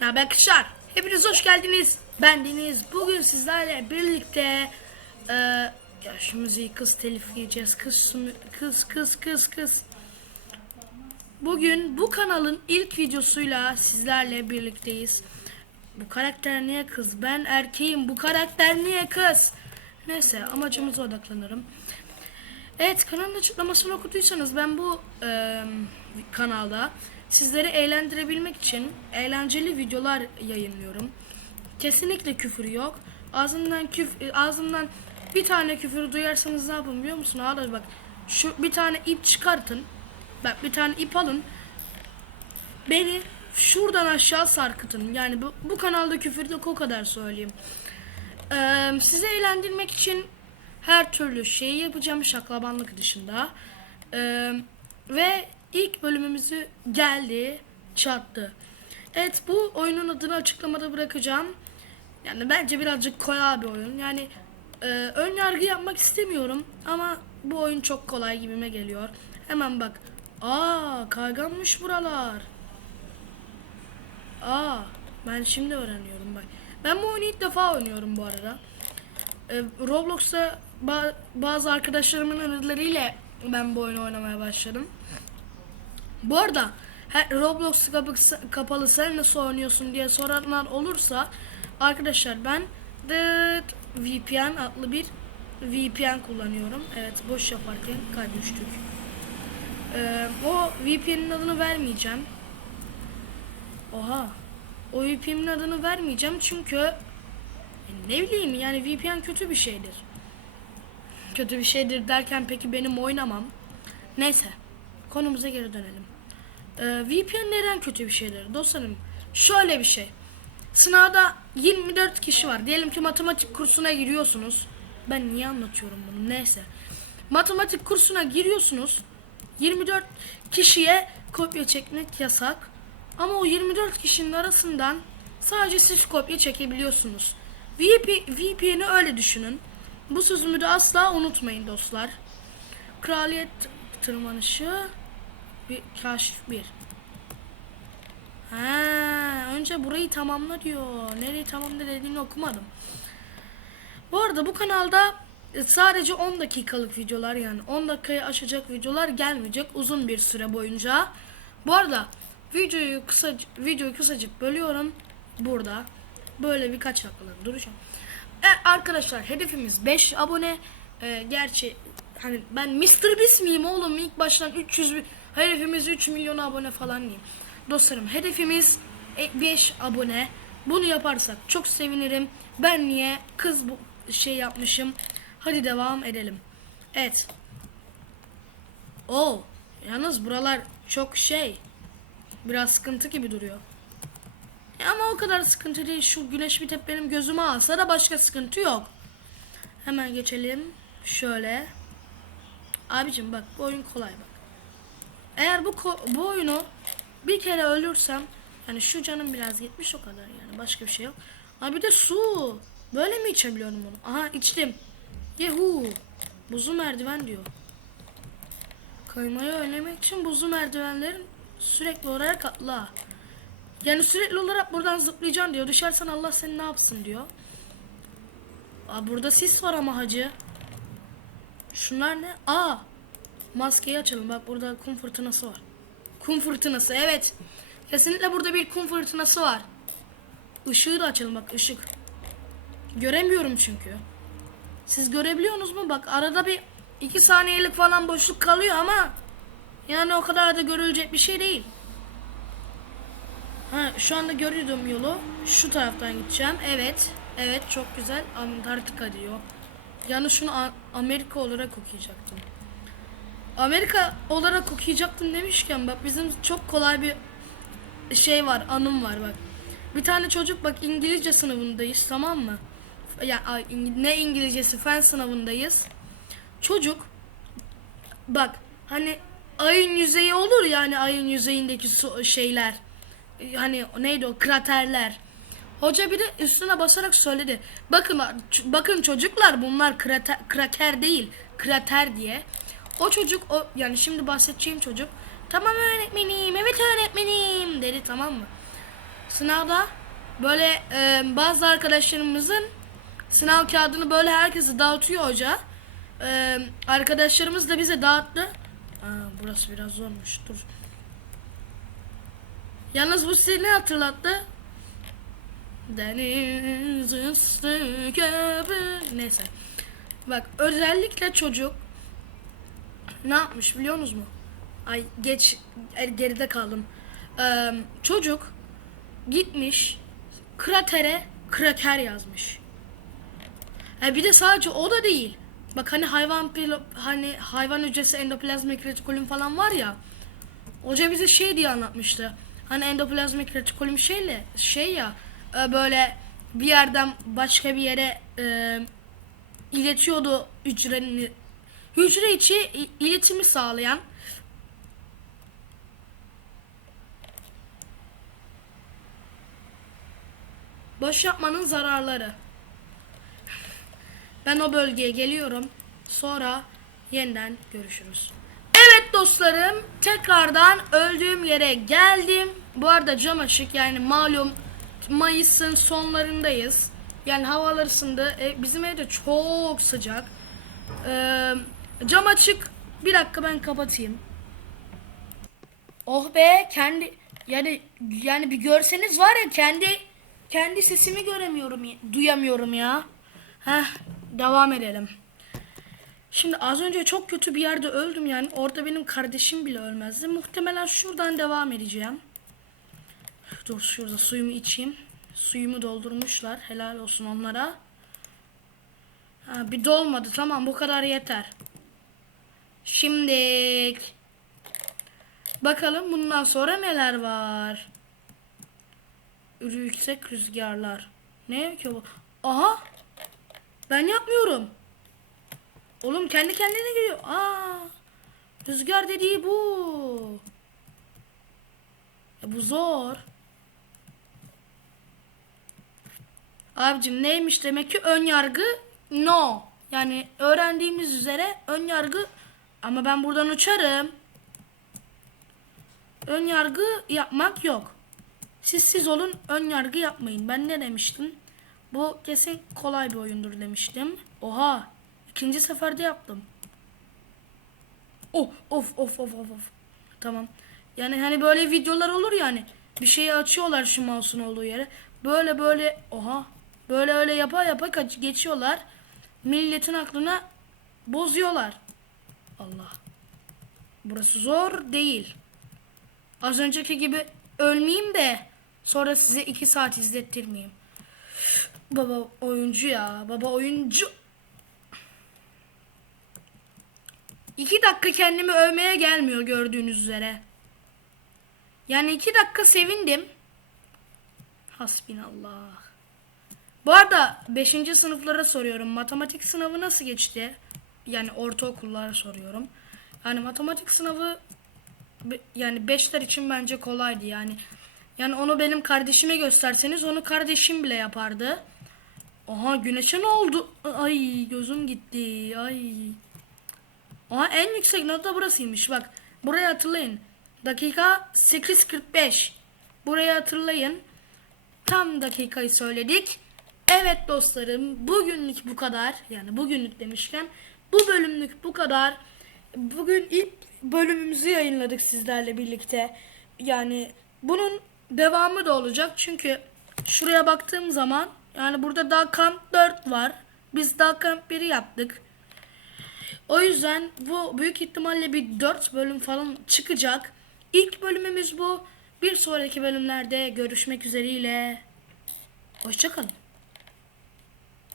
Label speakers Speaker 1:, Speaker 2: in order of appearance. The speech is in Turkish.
Speaker 1: Merhaba arkadaşlar. Hepiniz hoş geldiniz. Ben Deniz. Bugün sizlerle birlikte e, ya kız telif yiyeceğiz. Kız kız kız kız kız. Bugün bu kanalın ilk videosuyla sizlerle birlikteyiz. Bu karakter niye kız? Ben erkeğim. Bu karakter niye kız? Neyse amacımıza odaklanırım. Evet kanalın açıklamasını okuduysanız ben bu e, kanalda sizleri eğlendirebilmek için eğlenceli videolar yayınlıyorum. Kesinlikle küfür yok. Ağzından küf ağzından bir tane küfür duyarsanız ne yapın biliyor musun? Ağlar bak. Şu bir tane ip çıkartın. Bak bir tane ip alın. Beni şuradan aşağı sarkıtın. Yani bu, bu kanalda küfür yok o kadar söyleyeyim. Ee, sizi eğlendirmek için her türlü şeyi yapacağım şaklabanlık dışında. Ee, ve ilk bölümümüzü geldi, çattı. Evet bu oyunun adını açıklamada bırakacağım. Yani bence birazcık kolay bir oyun. Yani e, ön yargı yapmak istemiyorum ama bu oyun çok kolay gibime geliyor. Hemen bak. Aa kayganmış buralar. Aa ben şimdi öğreniyorum bak. Ben bu oyunu ilk defa oynuyorum bu arada. Ee, Roblox'ta ba- bazı arkadaşlarımın önerileriyle ben bu oyunu oynamaya başladım. Bu arada Roblox kapalı sen nasıl oynuyorsun diye soranlar olursa arkadaşlar ben The VPN adlı bir VPN kullanıyorum. Evet boş yaparken kaybettik. Ee, o VPN'in adını vermeyeceğim. Oha. O VPN'in adını vermeyeceğim çünkü e, ne bileyim yani VPN kötü bir şeydir. Kötü bir şeydir derken peki benim oynamam. Neyse. Konumuza geri dönelim. Ee, VPN neden kötü bir şeydir? Dostlarım şöyle bir şey. Sınavda 24 kişi var. Diyelim ki matematik kursuna giriyorsunuz. Ben niye anlatıyorum bunu? Neyse. Matematik kursuna giriyorsunuz. 24 kişiye kopya çekmek yasak. Ama o 24 kişinin arasından sadece siz kopya çekebiliyorsunuz. VP, VPN'i öyle düşünün. Bu sözümü de asla unutmayın dostlar. Kraliyet tırmanışı bir kaşif bir. Ha, önce burayı tamamla diyor. Nereyi tamamla dediğini okumadım. Bu arada bu kanalda sadece 10 dakikalık videolar yani 10 dakikayı aşacak videolar gelmeyecek uzun bir süre boyunca. Bu arada videoyu kısa videoyu kısacık bölüyorum burada. Böyle birkaç dakikalar duracağım. Evet arkadaşlar hedefimiz 5 abone. Ee, gerçi hani ben Mr. Beast miyim oğlum ilk baştan 300 bin hedefimiz 3 milyon abone falan diyeyim. Dostlarım hedefimiz 5 abone. Bunu yaparsak çok sevinirim. Ben niye kız bu şey yapmışım. Hadi devam edelim. Evet. Oo, yalnız buralar çok şey. Biraz sıkıntı gibi duruyor. E ama o kadar sıkıntı değil. Şu güneş bir tek benim gözüme alsa da başka sıkıntı yok. Hemen geçelim. Şöyle. Abicim bak bu oyun kolay bak. Eğer bu bu oyunu bir kere ölürsem yani şu canım biraz gitmiş o kadar yani başka bir şey yok. Abi bir de su. Böyle mi içebiliyorum bunu? Aha içtim. Yehu. Buzlu merdiven diyor. Kaymayı önlemek için buzlu merdivenlerin sürekli olarak atla. Yani sürekli olarak buradan zıplayacaksın diyor. Düşersen Allah seni ne yapsın diyor. Aa, burada sis var ama hacı. Şunlar ne? Aa. Maskeyi açalım. Bak burada kum fırtınası var. Kum fırtınası evet. Kesinlikle burada bir kum fırtınası var. Işığı da açalım bak ışık. Göremiyorum çünkü. Siz görebiliyorsunuz mu? Bak arada bir iki saniyelik falan boşluk kalıyor ama yani o kadar da görülecek bir şey değil. Ha, şu anda görüyordum yolu. Şu taraftan gideceğim. Evet. Evet çok güzel. Antarktika diyor. Yani şunu Amerika olarak okuyacaktım. Amerika olarak okuyacaktım demişken bak bizim çok kolay bir şey var, anım var bak. Bir tane çocuk bak İngilizce sınavındayız tamam mı? Ya ne İngilizcesi fen sınavındayız. Çocuk bak hani ayın yüzeyi olur ya hani ayın yüzeyindeki şeyler. Hani neydi o kraterler. Hoca bir de üstüne basarak söyledi. Bakın bakın çocuklar bunlar krater, kraker değil, krater diye. O çocuk o yani şimdi bahsedeceğim çocuk tamam öğretmenim evet öğretmenim dedi tamam mı? sınavda böyle e, bazı arkadaşlarımızın sınav kağıdını böyle herkese dağıtıyor hoca. E, arkadaşlarımız da bize dağıttı. Aa, burası biraz zormuş. Dur. Yalnız bu size ne hatırlattı? Deniz üstü köprü. Neyse. Bak özellikle çocuk ne yapmış biliyor musunuz mu? Ay geç er- geride kaldım. Ee, çocuk gitmiş kratere kraker yazmış. Ha, bir de sadece o da değil. Bak hani hayvan hani hayvan hücresi endoplazmik retikulum falan var ya. Hoca bize şey diye anlatmıştı. Hani endoplazmik retikulum şeyle şey ya e, böyle bir yerden başka bir yere e, iletiyordu hücrenin hücre içi iletimi sağlayan boş yapmanın zararları. Ben o bölgeye geliyorum. Sonra yeniden görüşürüz. Evet dostlarım, tekrardan öldüğüm yere geldim. Bu arada cam açık yani malum Mayıs'ın sonlarındayız. Yani havalar ısındı. E, bizim evde çok sıcak. Ee, cam açık. Bir dakika ben kapatayım. Oh be kendi yani yani bir görseniz var ya kendi kendi sesimi göremiyorum ya- duyamıyorum ya. Heh devam edelim. Şimdi az önce çok kötü bir yerde öldüm yani orada benim kardeşim bile ölmezdi. Muhtemelen şuradan devam edeceğim. Dur şurada suyumu içeyim. Suyumu doldurmuşlar. Helal olsun onlara. Ha, bir dolmadı. Tamam bu kadar yeter. Şimdi bakalım bundan sonra neler var. Yüksek rüzgarlar. Ne ki bu? Aha. Ben yapmıyorum. Oğlum kendi kendine geliyor. Aa. Rüzgar dediği bu. Ya bu zor. Abicim neymiş demek ki ön yargı no. Yani öğrendiğimiz üzere ön yargı ama ben buradan uçarım. Ön yargı yapmak yok. Siz siz olun ön yargı yapmayın. Ben ne demiştim? Bu kesin kolay bir oyundur demiştim. Oha ikinci seferde yaptım. Oh, of of of of of. Tamam. Yani hani böyle videolar olur yani. Bir şeyi açıyorlar şu mouse'un olduğu yere. Böyle böyle oha. Böyle öyle yapa yapa kaç- geçiyorlar. Milletin aklına bozuyorlar. Allah. Burası zor değil. Az önceki gibi ölmeyeyim de sonra size iki saat izlettirmeyeyim. Baba oyuncu ya. Baba oyuncu. İki dakika kendimi övmeye gelmiyor gördüğünüz üzere. Yani iki dakika sevindim. Hasbinallah. Bu arada 5. sınıflara soruyorum. Matematik sınavı nasıl geçti? Yani ortaokullara soruyorum. Yani matematik sınavı yani beşler için bence kolaydı yani. Yani onu benim kardeşime gösterseniz onu kardeşim bile yapardı. Aha güneşe ne oldu? Ay gözüm gitti. Ay. Aha en yüksek nokta burasıymış. Bak burayı hatırlayın. Dakika 8.45. Burayı hatırlayın. Tam dakikayı söyledik. Evet dostlarım bugünlük bu kadar. Yani bugünlük demişken bu bölümlük bu kadar. Bugün ilk bölümümüzü yayınladık sizlerle birlikte. Yani bunun devamı da olacak. Çünkü şuraya baktığım zaman yani burada daha kamp 4 var. Biz daha kamp 1'i yaptık. O yüzden bu büyük ihtimalle bir 4 bölüm falan çıkacak. İlk bölümümüz bu. Bir sonraki bölümlerde görüşmek üzereyle. Hoşçakalın.